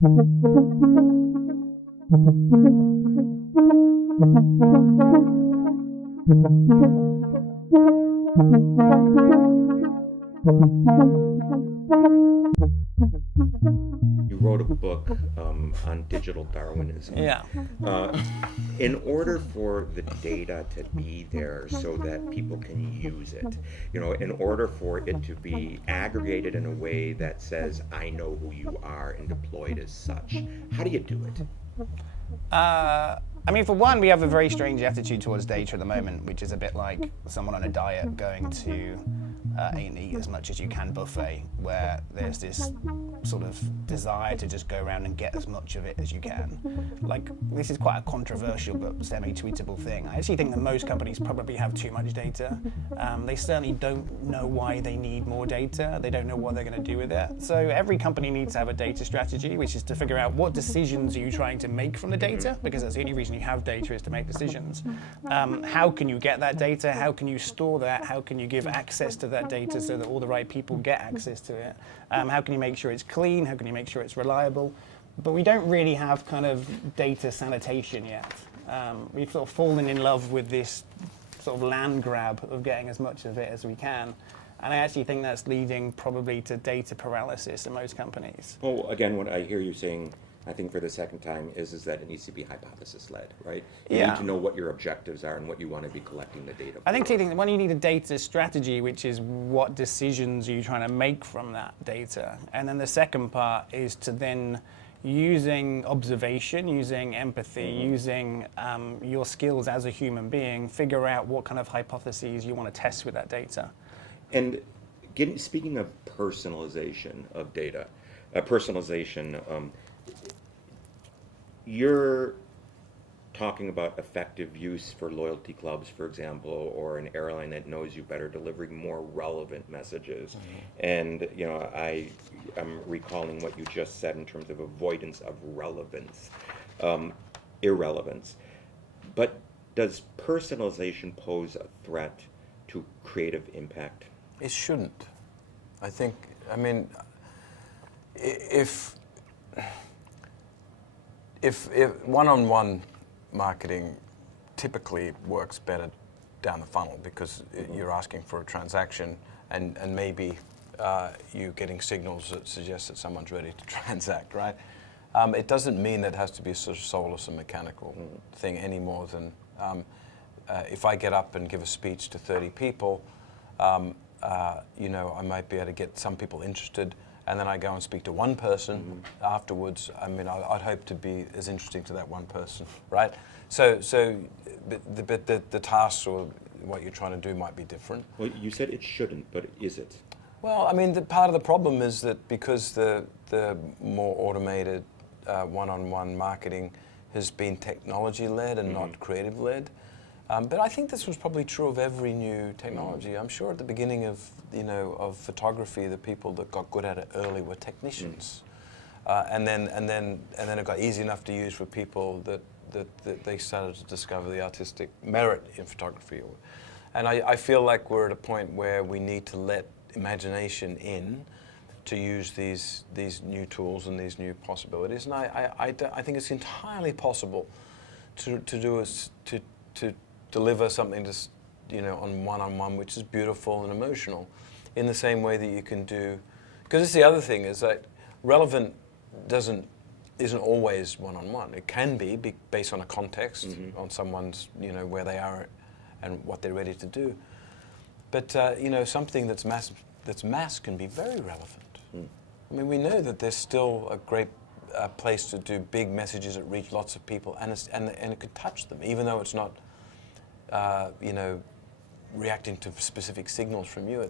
You wrote a book on digital Darwinism. Yeah. In order for the data to be there so that people can use it, in order for it to be aggregated in a way that says, I know who you are and deployed as such, how do you do it? I mean, for one, we have a very strange attitude towards data at the moment, which is a bit like someone on a diet going to eat as much as you can buffet, where there's this sort of desire to just go around and get as much of it as you can. Like, this is quite a controversial but semi-tweetable thing. I actually think that most companies probably have too much data. They certainly don't know why they need more data. They don't know what they're going to do with it. So every company needs to have a data strategy, which is to figure out what decisions are you trying to make from the data, because that's the only reason you have data is to make decisions. How can you get that data? How can you store that? How can you give access to that data so that all the right people get access to it? How can you make sure it's clean? How can you make sure it's reliable? But we don't really have kind of data sanitation yet. We've sort of fallen in love with this sort of land grab of getting as much of it as we can. And I actually think that's leading probably to data paralysis in most companies. Well, again, what I hear you saying, I think for the second time, is that it needs to be hypothesis-led, right? You need to know what your objectives are and what you want to be collecting the data for. I think one, you need a data strategy, which is what decisions are you trying to make from that data. And then the second part is to then, using observation, using empathy, using your skills as a human being, figure out what kind of hypotheses you want to test with that data. And speaking of personalization of data, you're talking about effective use for loyalty clubs, for example, or an airline that knows you better, delivering more relevant messages. And I'm recalling what you just said in terms of avoidance of relevance, irrelevance. But does personalization pose a threat to creative impact? It shouldn't. I mean, if one-on-one marketing typically works better down the funnel because you're asking for a transaction and maybe you're getting signals that suggest that someone's ready to transact, right? It doesn't mean that it has to be a sort of soulless and mechanical thing any more than if I get up and give a speech to 30 people, I might be able to get some people interested, and then I go and speak to one person afterwards. I mean, I'd hope to be as interesting to that one person, right? So the tasks or what you're trying to do might be different. Well, you said it shouldn't, but is it? Well, I mean, part of the problem is that because the more automated one-on-one marketing has been technology-led and not creative-led. But I think this was probably true of every new technology. I'm sure at the beginning of photography, the people that got good at it early were technicians, and then it got easy enough to use for people that they started to discover the artistic merit in photography. And I feel like we're at a point where we need to let imagination in to use these new tools and these new possibilities. And I think it's entirely possible to deliver something on one-on-one, which is beautiful and emotional, in the same way that you can do. Because it's the other thing is that relevant isn't always one-on-one. It can be based on a context, on someone's where they are and what they're ready to do. But something that's mass can be very relevant. I mean, we know that there's still a great place to do big messages that reach lots of people, and it could touch them, even though it's not. Reacting to specific signals from you,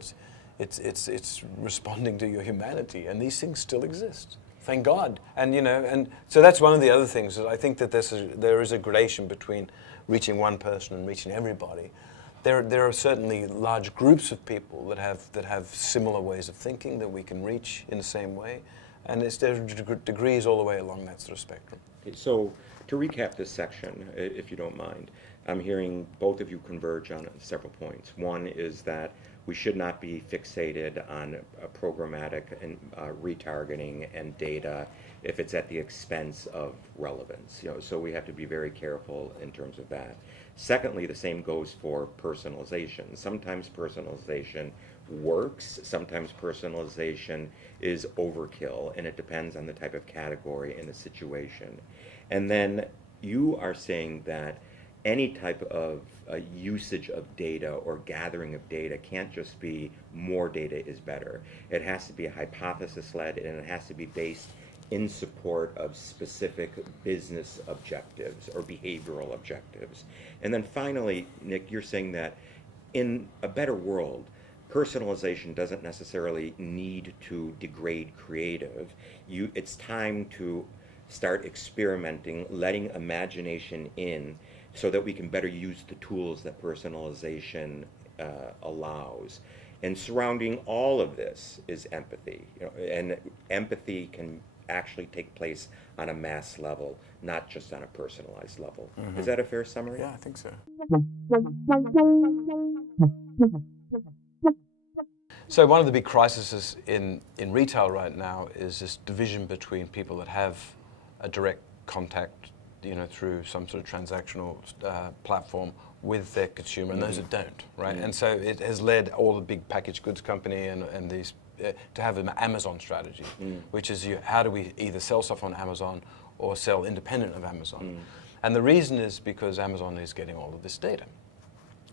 it's responding to your humanity, and these things still exist. Thank God. And so that's one of the other things that I think that there is a gradation between reaching one person and reaching everybody. There are certainly large groups of people that have similar ways of thinking that we can reach in the same way, and there are degrees all the way along that sort of spectrum. Okay, so to recap this section, if you don't mind, I'm hearing both of you converge on several points. One is that we should not be fixated on programmatic and retargeting and data if it's at the expense of relevance. So we have to be very careful in terms of that. Secondly, the same goes for personalization. Sometimes personalization works, sometimes personalization is overkill, and it depends on the type of category and the situation. And then you are saying that any type of usage of data or gathering of data can't just be more data is better. It has to be hypothesis-led, and it has to be based in support of specific business objectives or behavioral objectives. And then finally, Nick, you're saying that in a better world, personalization doesn't necessarily need to degrade creative. It's time to start experimenting, letting imagination in, so that we can better use the tools that personalization allows. And surrounding all of this is empathy. And empathy can actually take place on a mass level, not just on a personalized level. Is that a fair summary? Yeah, I think so. So one of the big crises in retail right now is this division between people that have a direct contact, through some sort of transactional platform with their consumer, and those that don't, right? And so it has led all the big packaged goods company and these to have an Amazon strategy, which is how do we either sell stuff on Amazon or sell independent of Amazon? And the reason is because Amazon is getting all of this data.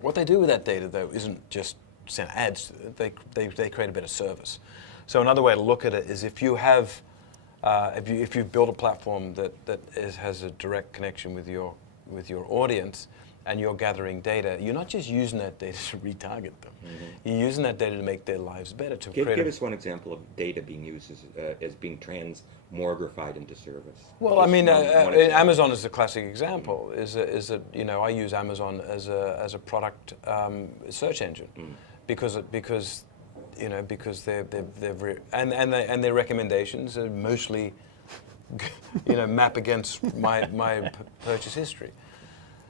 What they do with that data, though, isn't just send ads. They create a better service. So another way to look at it is if you have if you build a platform that has a direct connection with your audience, and you're gathering data, you're not just using that data to retarget them. You're using that data to make their lives better. Give us one example of data being used as being transmogrified into service. Well, I mean, Amazon is a classic example. Is that I use Amazon as a product search engine because their recommendations are mostly map against my purchase history.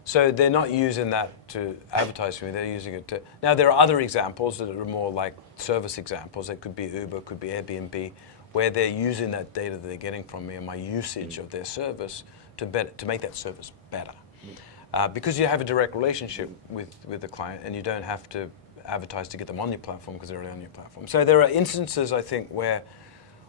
So they're not using that to advertise for me, they're using it to... Now there are other examples that are more like service examples. It could be Uber, could be Airbnb, where they're using that data that they're getting from me and my usage of their service to make that service better. Because you have a direct relationship with the client and you don't have to advertise to get them on your platform because they're already on your platform. So there are instances, I think, where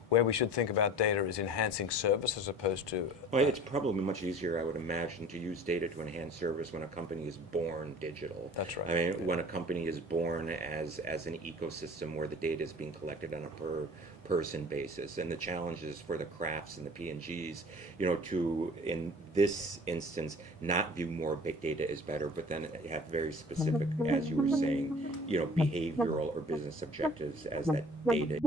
we should think about data as enhancing service as opposed to... Well, it's probably much easier, I would imagine, to use data to enhance service when a company is born digital. That's right. I mean, when a company is born as an ecosystem where the data is being collected on a per-person basis. And the challenges for the crafts and the P&Gs, to, in this instance, not view more big data as better, but then have very specific, as you were saying, behavioral or business objectives as that data.